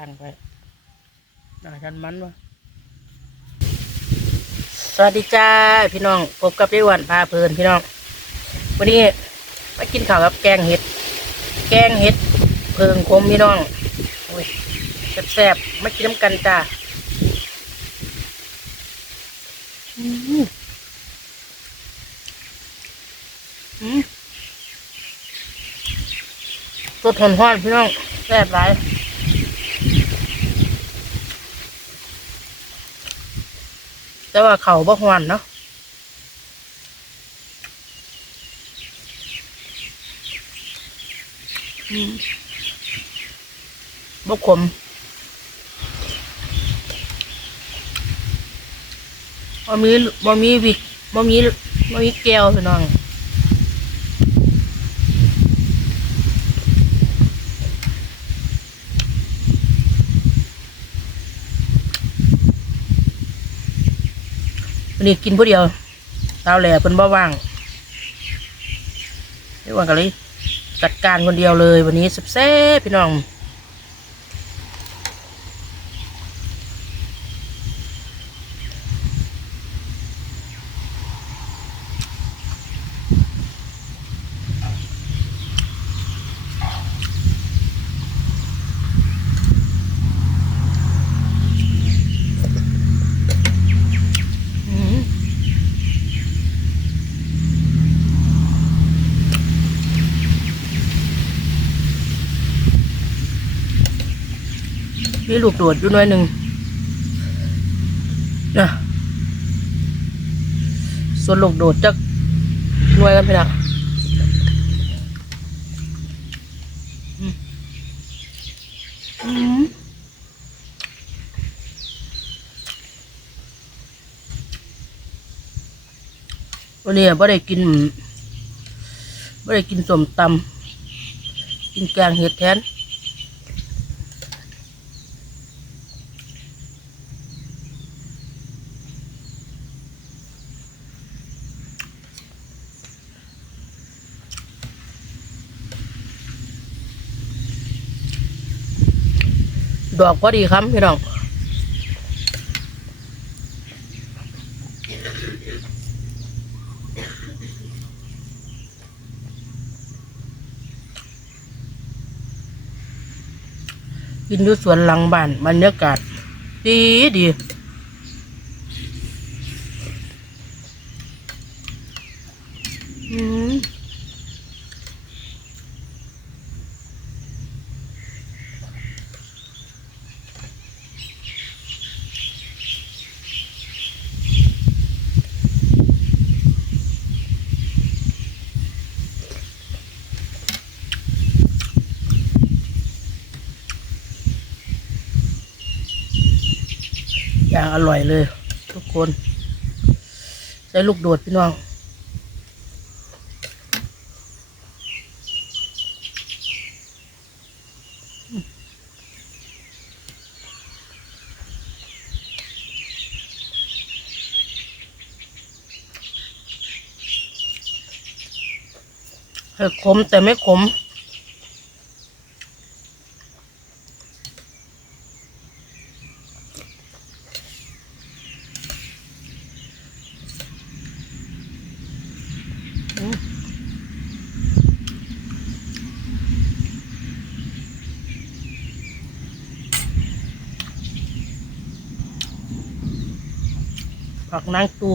ขังไปอาชันมันวะสวัสดีจ้าพี่น้องพบกับยายอ้วันพาเพลินพี่น้อง วันนี้มากินข้าวกับแกงเห็ด แกงเห็ดเพิงคมพี่น้องโอ้ยแซ่บๆมากินน้ำกันจ้าอืมอืมสดหอนห้อนๆพี่น้องแซ่บหลาย แต่ว่าเขาบ่หวนเนาะอืมบ่ขมบ่มีบ่มีวิกบ่มีบ่มีแก้วพี่น้อง วันนี้กินผู้เดียวเตาแหล่เป็นบ่ว่างไม่ว่างกันเลยจัดการคนเดียวเลย วันนี้แซ่พี่น้อง อืม มีลูกโดดอยู่หน่อยหนึ่งนะส่วนลูกโดดจะหน่วยกันไปนะอืมอืมวันนี้ไม่ได้กินไม่ได้กินสมตำกินแกงเห็ดแทน ดอกพอดีครับพี่น้องกินอยู่สวนหลังบ้านบรรยากาศ ดีดีอืม อย่างอร่อยเลย ทุกคน ใช้ลูกโดดพี่น้องให้ขมแต่ไม่ขม ผักนางตู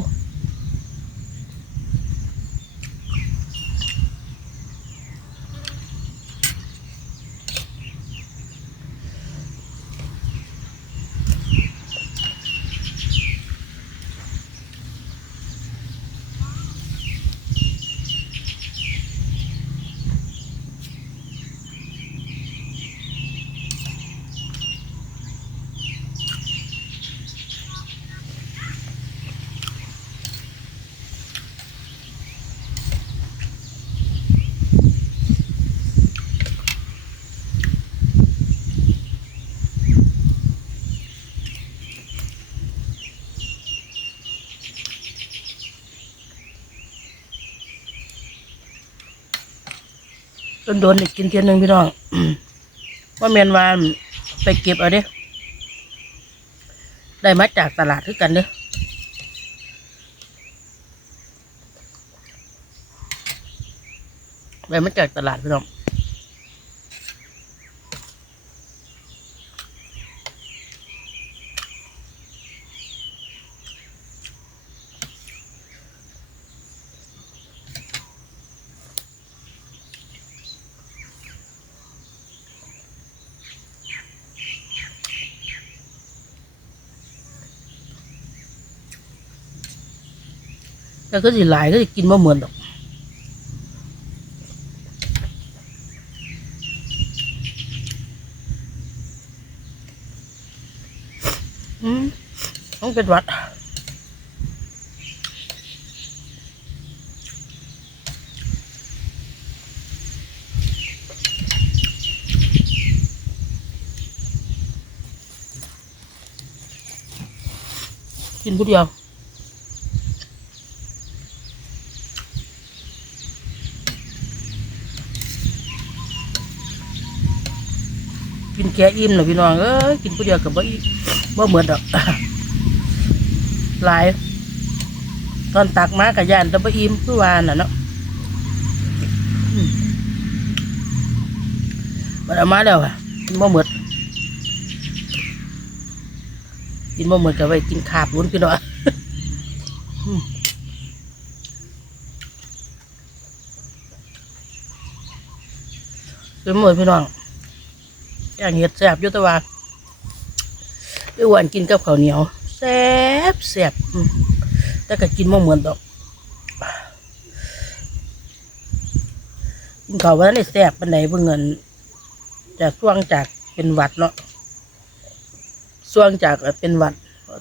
โดนๆได้กินเทียนหนึ่งพี่น้องว่าเมียนวานไปเก็บเอาเด้ได้มาจากตลาดคือกันเด้อได้มาจากตลาดพี่น้อง แต่ก็สิหลายก็สิกินบ่เหมือนดอกอืมต้องเป็นหวัดกินผู้เดียว กินแกอิ่มเลยพี่น้องเอ้ยกินผู้เดียวกับบ่อิ่มบ่เหมือนดอกหลาย ตอนตักมากับยานแตะบ่อิ่มคือวานน่ะเนาะมมันเอามาแล้วอะกินบ่เหมดกินบ่เหมดก็ไว้กินขาบวุ้นพี่น้องเป็นหมดพี่น้อง อย่างเห็ดแซ่บยุตะวาไปอ้วนกินกับข้าวเหนียวแซ่บแซ่บแต่ก็กินบ่เหมือนดอกกินข้าววันนี้แซ่บปันไหนเบิ่งเงินจากช่วงจากเป็นหวัดเนาะช่วงจากเป็นหวัด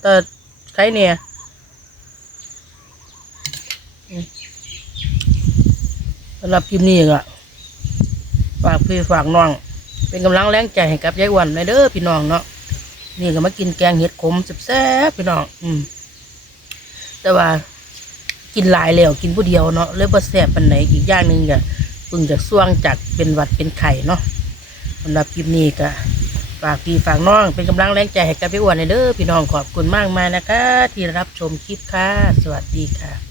แต่ใครเนี่ยสำหรับคลิปนี้ก็ฝากพี่ฝากน้อง เป็นกำลังแรงใจให้กับยายอ้วันเลยเด้อพี่น้องเนาะนี่ก็มากินแกงเห็ดขมแซ่บๆพี่น้องอืมแต่ว่ากินหลายแล้วกินผู้เดียวเนาะเลยบ่แซ่บปานไหนอีกอย่างหนึ่งก็เพิ่งจากส่วงจากเป็นวัดเป็นไข่เนาะสำหรับคลิปนี้ก็ฝากพี่ฝากน้องเป็นกำลังแรงใจให้กับพี่อ้วนเลยเด้อพี่น้องขอบคุณมากมายนะคะ ที่รับชมคลิปค่ะ สวัสดีค่ะ